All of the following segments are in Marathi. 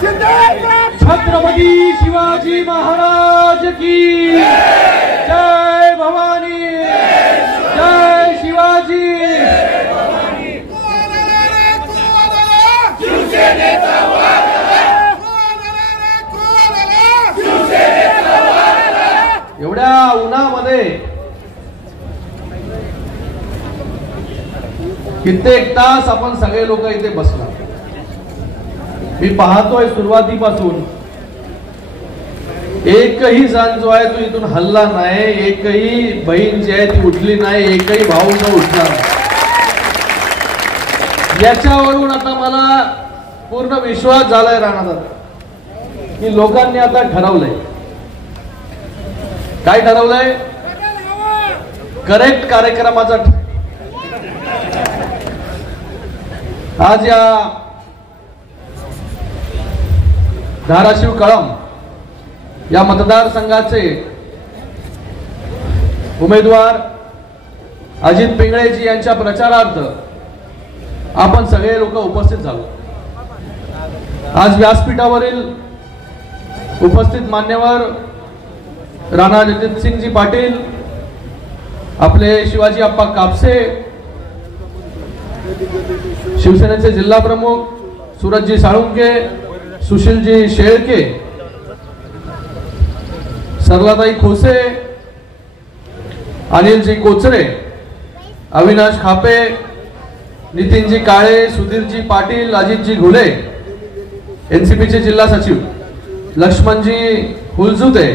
छत्रपती शिवाजी महाराज की जय भवानी, जय शिवाजी। एवढ्या उन्हामध्ये कित्येक तास आपण सगळे लोक इथे बसला। मी पाहतोय सुरुवातीपासून एकही जण जो आहे तो इथून हल्ला नाही, एकही बहीण जी आहे ती उठली नाही, एकही भाऊ न उठला नाही। याच्यावरून आता मला पूर्ण विश्वास झालाय राणादादा की लोकांनी आता ठरवलंय। काय ठरवलंय? करेक्ट कार्यक्रमाचा। आज या धाराशिव कळंब या मतदारसंघाचे उमेदवार अजित पिंगळेजी यांच्या प्रचारार्थ आपण सगळे लोक उपस्थित झालो। आज व्यासपीठावरील उपस्थित मान्यवर राणा रणजितसिंहजी पाटील, आपले शिवाजी आप्पा कापसे, शिवसेनेचे जिल्हा प्रमुख सूरजजी साळुंके, सुशीलजी शेळके, सरलाताई खोसे, अनिलजी कोचरे, अविनाश खापे, नितीनजी काळे, सुधीरजी पाटील, अजितजी घुले, एनसीपीचे जिल्हा सचिव लक्ष्मणजी हुलजुते,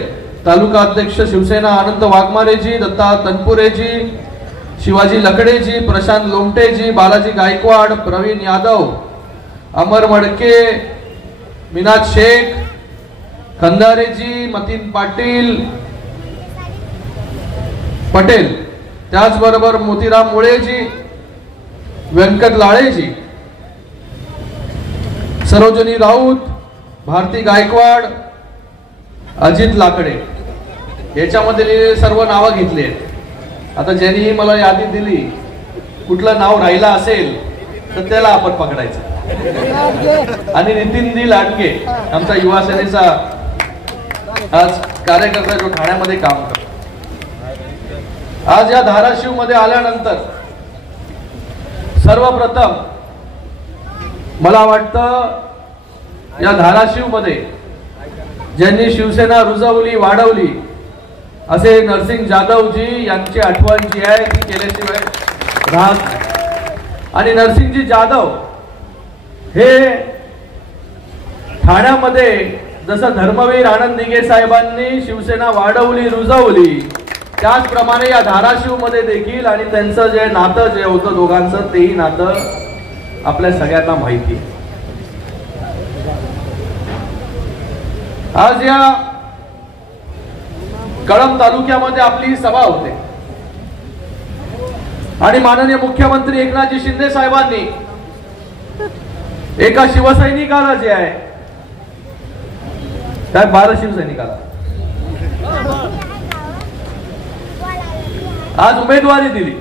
तालुका अध्यक्ष शिवसेना अनंत वाघमारेजी, दत्ता तनपुरेजी, शिवाजी लकडेजी, प्रशांत लोमटेजी, बालाजी गायकवाड, प्रवीण यादव, अमर मडके, मीनाज शेख, खंदारेजी, मतीन पाटील पटेल, त्याचबरोबर मोतीराम मुळेजी, व्यंकट लाळेजी, सरोजनी राऊत, भारती गायकवाड, अजित लाकडे, याच्यामध्ये सर्व नावं घेतली आहेत। आता ज्यांनी मला यादी दिली कुठलं नाव राहिला असेल तर त्याला आपण पकडायचं। आणि नितीन लांडगे आमचा युवा सेनेचा आज कार्यकर्ता जो ठाण्यामध्ये काम करतो, आज या धाराशिव मध्ये आल्यानंतर सर्वप्रथम मला वाटतं या धाराशिव मध्ये ज्यांनी शिवसेना रुजवली वाढवली असे नरसिंग जाधवजी यांची आठवण जी आहे ती केल्याशिवाय राहत नाही। आणि नरसिंगजी जाधव हे ठाण्यामध्ये जसं धर्मवीर आनंद दिघे साहेबांनी शिवसेना वाढवली रुजवली त्याचप्रमाणे या धाराशिव मध्ये देखील आणि त्यांचं जे नातं जे होतं दोघांचं तेही नातं आपल्या सगळ्यांना माहिती आहे। आज या कळंब तालुक्यामध्ये आपली सभा होते आणि माननीय मुख्यमंत्री एकनाथजी शिंदे साहेबांनी एका शिवसैनिकाला जे आहे त्या 12 शिवसैनिकाला आज उमेदवारी दिली।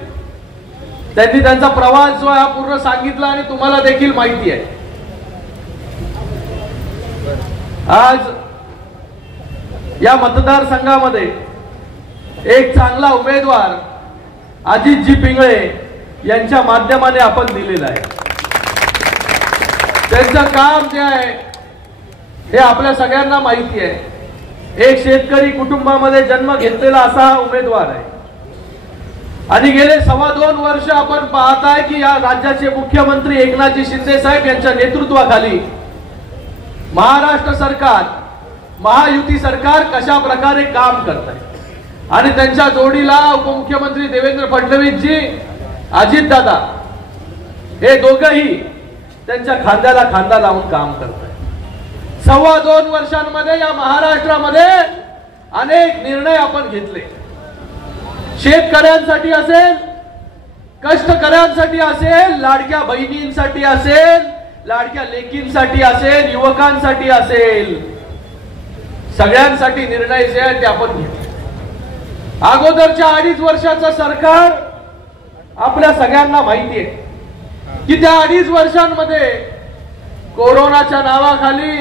त्यांनी त्यांचा प्रवास जो आहे पूर्ण सांगितला आणि तुम्हाला देखील माहिती आहे। आज या मतदारसंघामध्ये एक चांगला उमेदवार अजितजी पिंगळे यांच्या माध्यमाने आपण दिलेला आहे। त्यांचं काम जे आहे हे आपल्या सगळ्यांना माहिती आहे। एक शेतकरी कुटुंबामध्ये जन्म घेतलेला असा हा उमेदवार आहे आणि गेले 2.25 वर्ष आपण पाहताय की या राज्याचे मुख्यमंत्री एकनाथजी शिंदे साहेब यांच्या नेतृत्वाखाली महाराष्ट्र सरकार महायुती सरकार कशा प्रकारे काम करत आहे आणि त्यांच्या जोडीला उपमुख्यमंत्री देवेंद्र फडणवीस जी, अजित दादा हे दोघंही त्यांच्या खांद्याला खांदा लावून काम करत आहेत। 2.25 वर्षांमध्ये या महाराष्ट्रामध्ये अनेक निर्णय आपण घेतले। शेतकऱ्यांसाठी असेल, कष्टकऱ्यांसाठी असेल, लाडक्या बहिणींसाठी असेल, लाडक्या लेकींसाठी असेल, युवकांसाठी असेल, सगळ्यांसाठी निर्णय जे आहेत ते आपण घेतले। अगोदरच्या 2.5 वर्षाचं सरकार आपल्या सगळ्यांना माहिती आहे की त्या 2.5 वर्षांमध्ये कोरोनाच्या नावाखाली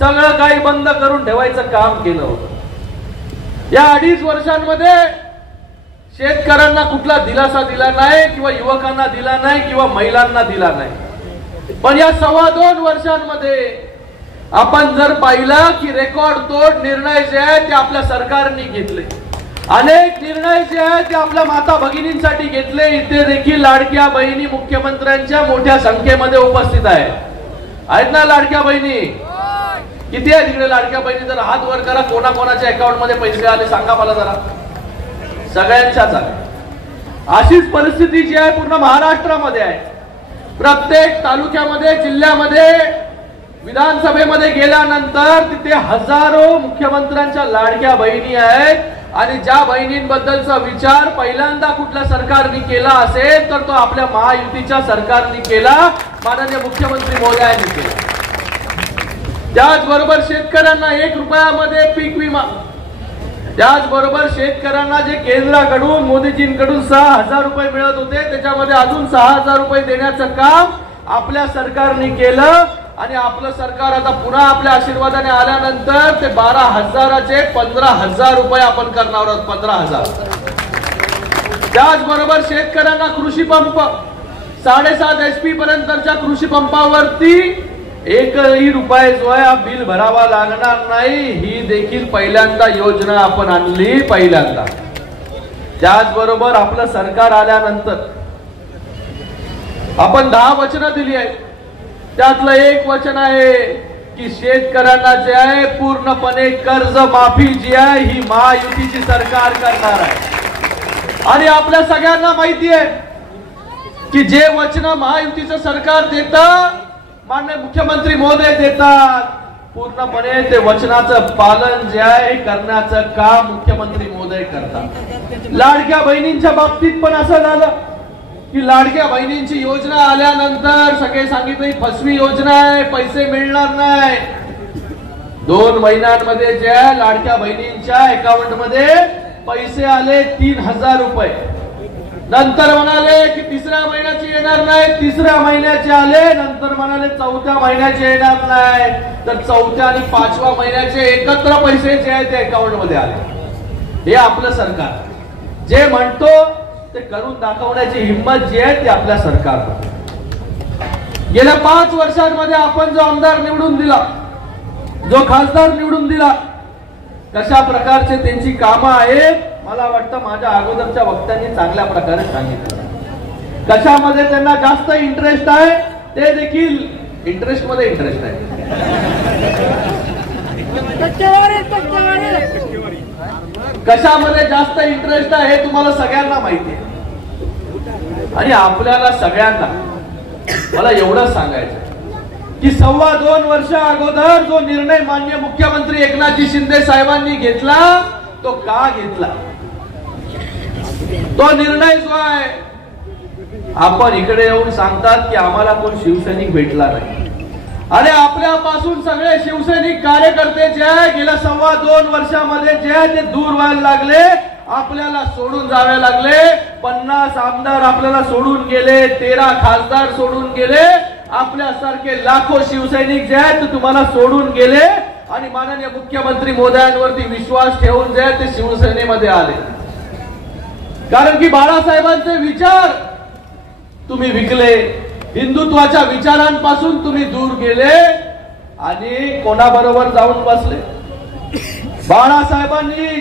सगळं काही बंद करून ठेवायचं काम केलं होतं। या 2.5 वर्षांमध्ये शेतकऱ्यांना कुठला दिलासा दिला नाही किंवा युवकांना दिला नाही किंवा महिलांना दिला नाही। पण या 2.25 वर्षांमध्ये आपण जर पाहिलं की रेकॉर्ड तोड निर्णय जे आहेत ते आपल्या सरकारने घेतले। अनेक निर्णय जे आहेत ते आपल्या माता भगिनींसाठी घेतले। इथे देखील लाडक्या बहिणी मुख्यमंत्र्यांच्या मोठ्या संख्येमध्ये उपस्थित आहेत ना लाडक्या बहिणी? किती आहे तिकडे लाडक्या बहिणी? जर हात वर करा, कोणाकोणाच्या अकाउंट मध्ये पैसे आले सांगा मला जरा। सगळ्यांच्याच आहे। अशीच परिस्थिती जी आहे पूर्ण महाराष्ट्रामध्ये आहे। प्रत्येक तालुक्यामध्ये जिल्ह्यामध्ये विधानसभेमध्ये गेल्यानंतर तिथे हजारो मुख्यमंत्र्यांच्या लाडक्या बहिणी आहेत आणि ज्या बहिणींबद्दलचा विचार पहिल्यांदा कुठल्या सरकारने केला असेल तर तो आपल्या महायुतीच्या सरकारने केला, माननीय मुख्यमंत्री महोदयांनी केला। त्याचबरोबर शेतकऱ्यांना 1 रुपयामध्ये पीक विमा, त्याचबरोबर शेतकऱ्यांना जे केंद्राकडून मोदीजींकडून 6,000 रुपये मिळत होते त्याच्यामध्ये अजून 6,000 रुपये देण्याचं काम आपल्या सरकारने केलं आणि आपलं सरकार आता पुन्हा आपल्या आशीर्वादाने आल्यानंतर ते 12,000चे 15,000 रुपये आपण करणार आहोत। 15,000। त्याचबरोबर शेतकऱ्यांना कृषी पंप 7.5 HP पर्यंतच्या कृषी पंपावरती 1ही रुपये जो आहे बिल भरावा लागणार नाही, ही देखील पहिल्यांदा योजना आपण आणली पहिल्यांदा। त्याचबरोबर आपलं सरकार आल्यानंतर आपण 10 वचनं दिली आहेत। त्यातलं एक वचन आहे की शेतकऱ्यांना जे आहे पूर्णपणे कर्ज माफी जी आहे ही महायुतीची सरकार करणार आहे। आणि आपल्या सगळ्यांना माहिती आहे की जे वचन महायुतीचं सरकार देतं, माननीय मुख्यमंत्री महोदय देतात, पूर्णपणे ते वचनाचं पालन जे आहे करण्याचं काम मुख्यमंत्री महोदय करतात। लाडक्या बहिणींच्या बाबतीत पण असं झालं की लाडक्या बहिणींची योजना आल्यानंतर सगळे सांगितले फसवी योजना आहे, पैसे मिळणार नाही। 2 महिन्यांमध्ये जे आहे लाडक्या बहिणींच्या अकाउंट मध्ये पैसे आले 3,000 रुपये। नंतर म्हणाले की 3ऱ्या महिन्याचे येणार नाही, 3ऱ्या महिन्याचे आले, नंतर म्हणाले 4थ्या महिन्याचे येणार नाही, तर 4थ्या आणि 5व्या महिन्याचे एकत्र पैसे जे आहेत ते अकाउंट मध्ये आले। हे आपलं सरकार जे म्हणतो ते करून दाखवण्याची हिम्मत जी आहे ती आपल्या सरकारमध्ये। गेल्या 5 वर्षांमध्ये आपण जो आमदार निवडून दिला, जो खासदार निवडून दिला, कशा प्रकारचे त्यांची कामं आहेत मला वाटतं माझ्या अगोदरच्या वक्त्यांनी चांगल्या प्रकारे सांगितलं। कशामध्ये त्यांना जास्त इंटरेस्ट आहे ते देखील इंटरेस्ट आहे। कशामध्ये जास्त इंटरेस्ट आहे हे तुम्हाला सगळ्यांना माहिती आहे। आणि आपल्याला सगळ्यांना मला एवढं सांगायचं की 2.25 वर्ष अगोदर जो निर्णय माननीय मुख्यमंत्री एकनाथजी शिंदे साहेबांनी घेतला तो का घेतला, तो निर्णय जो आहे आपण इकडे येऊन सांगतात की आम्हाला कोण शिवसैनिक भेटला नाही। अरे आपल्यापासून सगळे शिवसैनिक कार्यकर्ते जे आहे गेल्या 2.25 वर्षामध्ये जे आहे ते दूर व्हायला लागले, आपल्याला सोडून जावे लागले। 50 आमदार आपल्याला सोडून गेले, 13 खासदार सोडून गेले, आपल्यासारखे लाखो शिवसैनिक जे आहेत ते तुम्हाला सोडून गेले आणि माननीय मुख्यमंत्री महोदयांवरती विश्वास ठेवून जे ते शिवसेनेमध्ये आले। कारण की बाळासाहेबांचे विचार तुम्ही विकले, हिंदुत्वाच्या विचारांपासून तुम्ही दूर गेले आणि कोणाबरोबर जाऊन बसले? बाळासाहेबांनी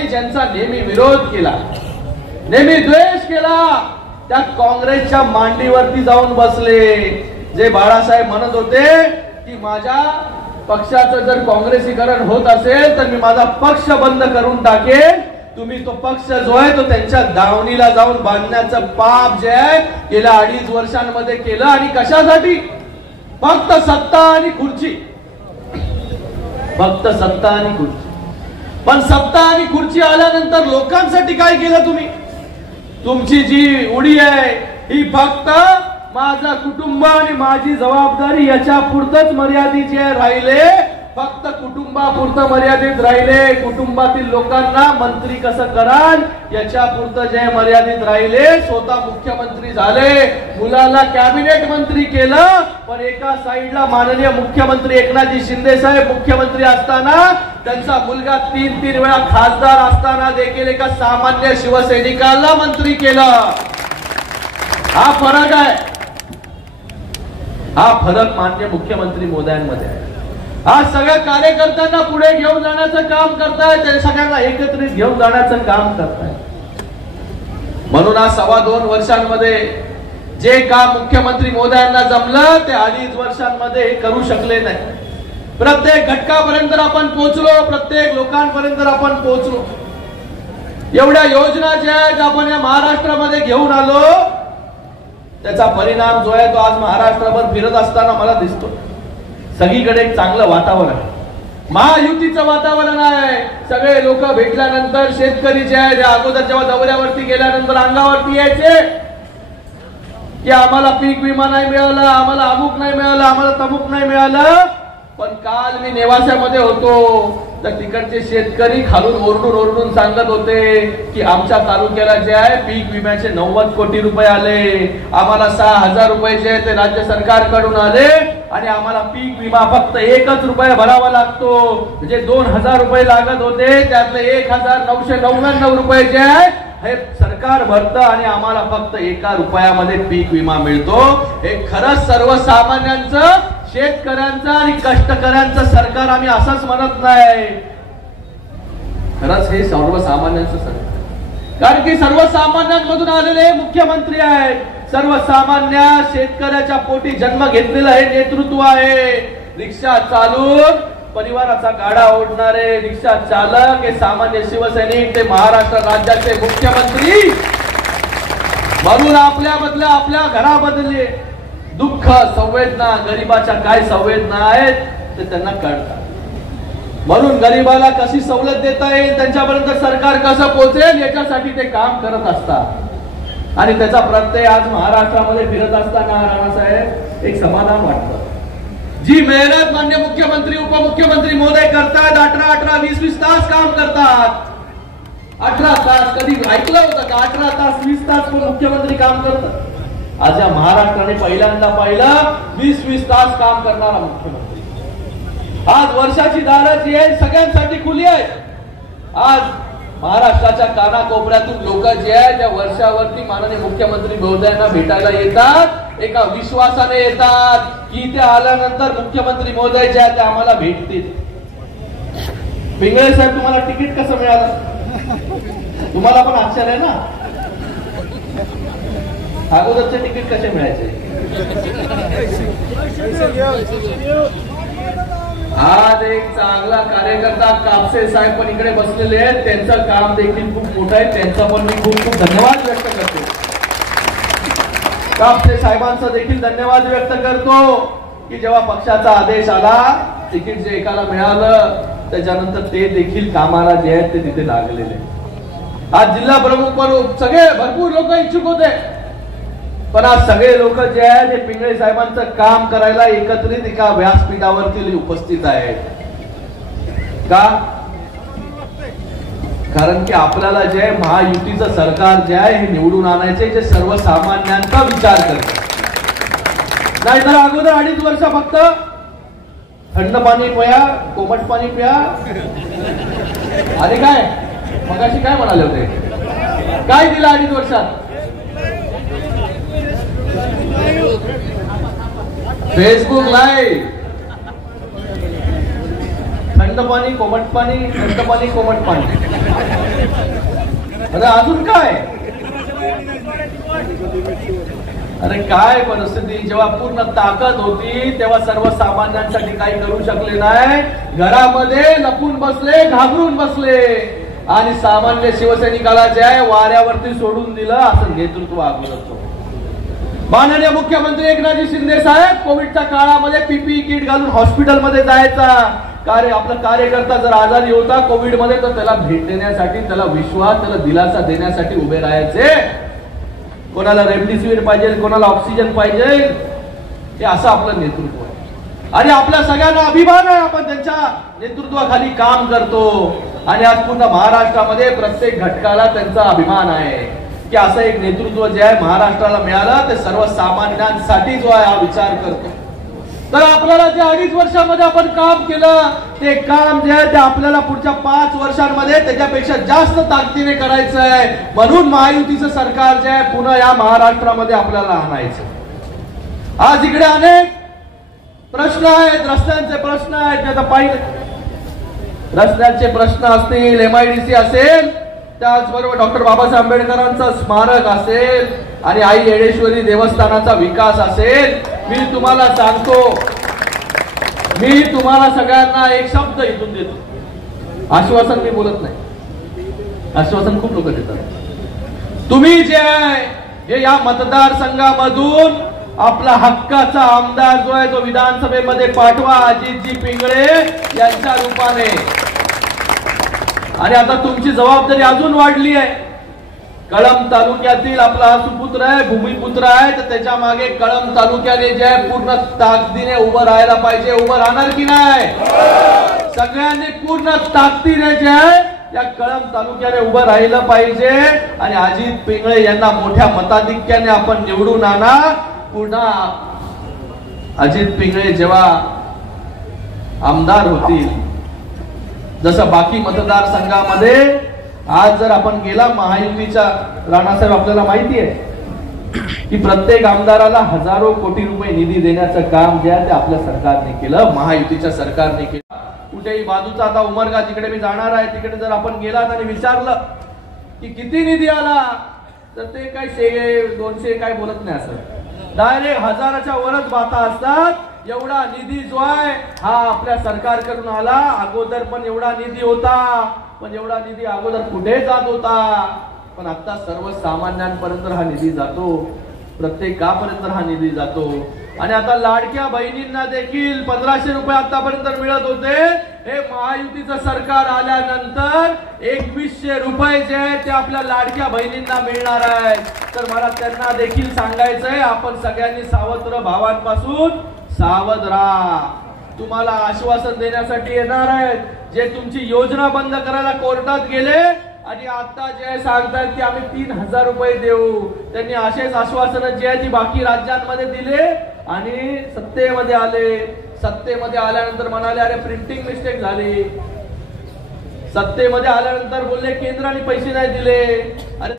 ज्यांचा नेहमी विरोध केला, नेहमी द्वेष केला, त्या काँग्रेसच्या मांडीवरती जाऊन बसले। जे बाळासाहेब म्हणत होते की माझ्या पक्षाचं जर काँग्रेसीकरण होत असेल तर मी माझा पक्ष बंद करून टाकेन, तुम्ही तो पक्ष जो आहे तो त्यांच्या दावणीला जाऊन बांधण्याचं पाप जे आहे गेल्या 2.5 वर्षांमध्ये केलं। आणि कशासाठी? फक्त सत्ता आणि खुर्ची, फक्त सत्ता आणि खुर्ची। पण सत्ता आणि खुर्ची आल्यानंतर लोकांसाठी काय केलं तुम्ही? तुमची जी उडी आहे ही फक्त माझं कुटुंब आणि माझी जबाबदारी याच्या पुरतच मर्यादित राहिले। फक्त कुटुंब कुटुंबापुरतं मर्यादित राहिले, कुटुंबातील लोकांना मंत्री कसं कराल याच्यापुरतं जे मर्यादित राहिले, स्वतः मुख्यमंत्री झाले, मुलाला कॅबिनेट मंत्री केलं, पण एका साईडला माननीय मुख्यमंत्री एकनाथजी शिंदे साहेब मुख्यमंत्री असताना त्यांचा मुलगा 3 वेळा खासदार असताना देखील एका सामान्य शिवसैनिकाला मंत्री केलं. हा फरक आहे. हा फरक माननीय मुख्यमंत्री मोदयांमध्ये आहे. आज सगळ्या कार्यकर्त्यांना पुढे घेऊन जाण्याचं काम करतायत, सगळ्यांना एकत्रित घेऊन जाण्याचं काम करतायत. म्हणून आज 2.25 वर्षांमध्ये जे काम मुख्यमंत्री मोदयांना जमलं ते 2.5 वर्षांमध्ये करू शकले नाही. प्रत्येक घटकापर्यंत आपण पोहोचलो, प्रत्येक लोकांपर्यंत आपण पोहोचलो. एवढ्या योजना ज्या आहेत आपण या महाराष्ट्रामध्ये घेऊन आलो, त्याचा परिणाम जो आहे तो आज महाराष्ट्रावर फिरत असताना मला दिसतो. सगळीकडे एक चांगलं वातावरण आहे, महायुतीचं वातावरण आहे. सगळे लोक भेटल्यानंतर शेतकरी जे आहे अगोदर जेव्हा दौऱ्यावरती गेल्यानंतर अंगावरती यायचे की आम्हाला पीक विमा नाही मिळाला, आम्हाला अमुक नाही मिळालं, आम्हाला तमुक नाही मिळालं. पण काल मी नेवासामध्ये होतो तर तिकडचे शेतकरी खालून ओरडून सांगत होते की आमच्या तालुक्याला जे आहे पीक विम्याचे 90 कोटी रुपये आले, आम्हाला 6,000 रुपये जे ते राज्य सरकारकडून आले आणि आम्हाला पीक विमा फक्त 1 रुपया भरावा लागतो. म्हणजे 2,000 रुपये लागत होते, त्यातले 1,999 रुपये जे आहे हे सरकार भरतं आणि आम्हाला फक्त 1 रुपयामध्ये पीक विमा मिळतो. हे खरंच सर्वसामान्यांचं, शेतकऱ्यांचं आणि कष्टकऱ्यांचं सरकार आम्ही असंच म्हणत नाही. खरंच हे सर्वसामान्यांचं सरकार, कारण की सर्वसामान्यांमधून आलेले मुख्यमंत्री आहेत. सर्वसामान्य शेतकऱ्याच्या पोटी जन्म घेतलेलं हे नेतृत्व आहे. रिक्षा चालून परिवाराचा गाडा ओढणारे रिक्षा चालक हे सामान्य शिवसैनिक, ते महाराष्ट्र राज्याचे मुख्यमंत्री. म्हणून आपल्यामधल्या आपल्या घराबद्दल दुःख, संवेदना, गरिबाच्या काय संवेदना आहेत ते त्यांना कळतात. म्हणून गरिबाला कशी सवलत देता येईल, त्यांच्यापर्यंत सरकार कसं पोहोचेल याच्यासाठी ते काम करत असतात. आणि त्याचा प्रत्यय आज महाराष्ट्रामध्ये फिरत असताना राणासाहेब एक समाधान वाटतं. जी मेहनत मान्य मुख्यमंत्री, उपमुख्यमंत्री महोदय करतात, 18 20 तास काम करतात. 18 तास कधी ऐकलं होतं का? 18 तास 20 तास मुख्यमंत्री काम करतात. आज या महाराष्ट्राने पहिल्यांदा पाहिलं 20 तास काम करणारा मुख्यमंत्री. आज वर्षाची दारं जी आहे सगळ्यांसाठी खुली आहे. आज महाराष्ट्राच्या कानाकोपऱ्यातून लोक जे आहे त्या वर्षावरती माननीय मुख्यमंत्री महोदयांना भेटायला येतात, एका विश्वासाने येतात की इथे आल्यानंतर मुख्यमंत्री महोदय जे आहे ते आम्हाला भेटतील. पिंगळे साहेब, तुम्हाला तिकीट कसं मिळालं? तुम्हाला पण आश्चर्य आहे ना, अगोदरचे तिकीट कसे मिळायचे? आज एक चांगला कार्यकर्ता कापसे साहेब पण इकडे बसलेले आहेत, त्यांचं काम देखील खूप मोठं आहे, त्यांचा पण मी खूप खूप धन्यवाद व्यक्त करतो. कापसे साहेबांचा देखील धन्यवाद व्यक्त करतो की जेव्हा पक्षाचा आदेश आला, तिकीट जे एकाला मिळालं त्याच्यानंतर ते देखील कामाला जे आहेत ते तिथे लागलेले. आज जिल्हा प्रमुख सगळे भरपूर लोक इच्छुक होते, पण आज सगळे लोक जे आहेत ते पिंगळे साहेबांचं काम करायला एकत्रित एका व्यासपीठावरती उपस्थित आहेत. का? कारण की आपल्याला जे आहे महायुतीचं सरकार जे आहे हे निवडून आणायचे, जे सर्वसामान्यांचा विचार करते. नाहीतर अगोदर 2.5 वर्ष फक्त थंड पाणी प्या, कोमट पाणी प्या आणि काय मगाशी काय म्हणाले होते, काय दिलं 2.5 वर्षात? फेसबुक लाईव्ह, थंड पाणी कोमट पाणी, थंड पाणी कोमट पाणी. अरे अजून काय? अरे काय परिस्थिती, जेव्हा पूर्ण ताकद होती तेव्हा सर्वसामान्यांसाठी काही करू शकले नाही. घरामध्ये लपून बसले, घाबरून बसले आणि सामान्य शिवसैनिकाला जे आहे वाऱ्यावरती सोडून दिलं. असं नेतृत्व अगोदर माननीय मुख्यमंत्री एकनाथजी शिंदे साहेब कोविडच्या काळामध्ये पीपीई किट घालून हॉस्पिटलमध्ये जायचा. आपला कार्यकर्ता जर आजारी होता कोविड मध्ये तर त्याला भेट देण्यासाठी, त्याला विश्वास, त्याला दिलासा देण्यासाठी उभे राहायचे. कोणाला रेमडेसिवीर पाहिजे, कोणाला ऑक्सिजन पाहिजे, हे असं आपलं नेतृत्व आहे. आणि आपल्या सगळ्यांना अभिमान आहे, आपण त्यांच्या नेतृत्वाखाली काम करतो आणि आज पूर्ण महाराष्ट्रामध्ये प्रत्येक घटकाला त्यांचा अभिमान आहे की असं एक नेतृत्व जे आहे महाराष्ट्राला मिळालं ते सर्वसामान्यांसाठी जो आहे हा विचार करतो. तर आपल्याला जे 2.5 वर्षामध्ये आपण काम केलं ते काम जे आहे ते आपल्याला पुढच्या 5 वर्षांमध्ये त्याच्यापेक्षा जास्त ताकदीने करायचं आहे. म्हणून महायुतीचं सरकार जे आहे पुन्हा या महाराष्ट्रामध्ये आपल्याला आणायचं. आज इकडे अनेक प्रश्न आहेत, रस्त्यांचे प्रश्न आहेत. आता पाहिजे रस्त्यांचे प्रश्न असतील, MIDC असेल, त्याचबरोबर डॉक्टर बाबासाहेब आंबेडकरांचं स्मारक असेल आणि आई येडेश्वरी देवस्थानाचा विकास असेल. मी तुम्हाला सांगतो, मी तुम्हाला सगळ्यांना एक शब्द इथून देतो, आश्वासन मी बोलत नाही, आश्वासन खूप लोक देतात. तुम्ही जे आहे हे या मतदारसंघामधून आपला हक्काचा आमदार जो आहे तो विधानसभेमध्ये पाठवा, अजितजी पिंगळे यांच्या रूपाने. आणि आता तुमची जबाबदारी अजून वाढली आहे. कळंब तालुक्यातील आपला हा सुपुत्र आहे, भूमिपुत्र आहे, तर त्याच्या मागे कळंब तालुक्याने जे आहे पूर्ण ताकदीने उभं राहायला पाहिजे. उभं राहणार की नाही? सगळ्यांनी पूर्ण ताकदीने जे आहे या कळंब तालुक्याने उभं राहिलं पाहिजे आणि अजित पिंगळे यांना मोठ्या मताधिक्याने आपण निवडून आणा. पुन्हा अजित पिंगळे जेव्हा आमदार होतील, जसं बाकी मतदारसंघामध्ये आज जर आपण गेला महायुतीच्या राणासाहेब, आपल्याला माहिती आहे की प्रत्येक आमदाराला हजारो कोटी रुपये निधी देण्याचं काम जे आहे ते आपल्या सरकारने केलं, महायुतीच्या सरकारने केलं. कुठेही बाजूचा आता उमरगा जिकडे मी जाणार आहे तिकडे जर आपण गेलात आणि विचारलं की किती निधी आला तर ते काय 100-200 काय बोलत नाही, असं डायरेक्ट हजाराच्या वरच बाता असतात. एवढा निधी जो आहे हा आपल्या सरकारकडून आला. अगोदर पण एवढा निधी होता, पण एवढा निधी अगोदर कुठे जात होता, पण आता सर्वसामान्यांपर्यंत हा निधी जातो, प्रत्येकापर्यंत हा निधी जातो. आणि आता लाडक्या बहिणींना देखील 1500 रुपये आतापर्यंत मिळत होते. हे महायुतीचं सरकार आल्यानंतर 2100 रुपये जे आहे ते आपल्या लाडक्या बहिणींना मिळणार आहेत. तर मला त्यांना देखील सांगायचंय, आपण सगळ्यांनी सावत्र भावांपासून सावध राहा. तुम्हाला आश्वासन देण्यासाठी येणार आहेत जे तुमची योजना बंद करायला कोर्टात गेले आणि आता जे सांगतात की आम्ही 3000 रुपये देऊ. त्यांनी असेच आश्वासन जे आहे ती बाकी राज्यांमध्ये दिले आणि सत्तेमध्ये आले. सत्तेमध्ये आल्यानंतर म्हणाले अरे प्रिंटिंग मिस्टेक झाली. सत्तेमध्ये आल्यानंतर बोलले केंद्राने पैसे नाही दिले. अरे